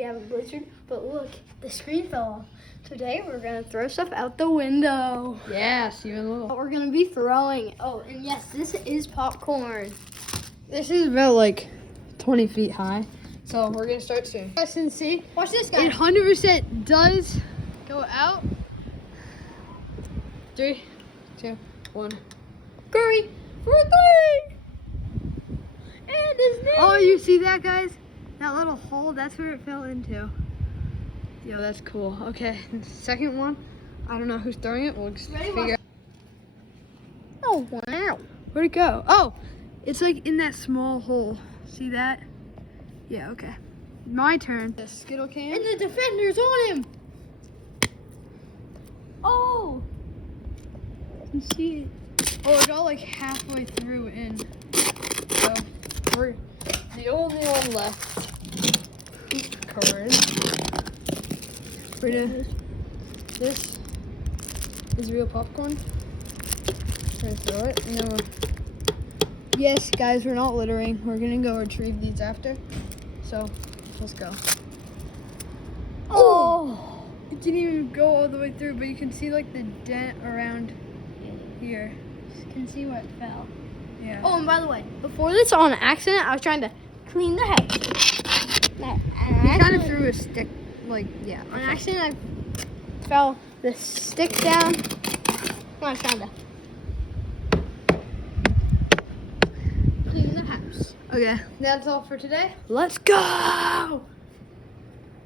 we have a blizzard. But look, the screen fell off. Today we're gonna throw stuff out the window. Yes, even a little. What we're gonna be throwing. Oh, and yes, this is popcorn. This is about like 20 feet high. So we're gonna start soon. Press and see. Watch this, guy. It 100% does go out. 3, 2, 1. Curry for 3. And his name. Oh, you see that, guys? That little hole, that's where it fell into. Yo, that's cool. Okay, second one. I don't know who's throwing it. We'll just figure out. Oh, wow. Where'd it go? Oh, it's like in that small hole. See that? Yeah, okay. My turn. The Skittle can. And the defender's on him. Oh. You see it? Oh, it got like halfway through in. So we're the only one left. Card. This is real popcorn. Just gonna throw it. And then yes, guys, we're not littering. We're gonna go retrieve these after. So let's go. Oh. It didn't even go all the way through, but you can see like the dent around here. You can see where it fell. Yeah. Oh, and by the way, before this, on accident, I was trying to clean the house. No, He kind of threw a stick, like, yeah. on accident, I fell the stick down. I was trying to clean the house. Okay, that's all for today. Let's go!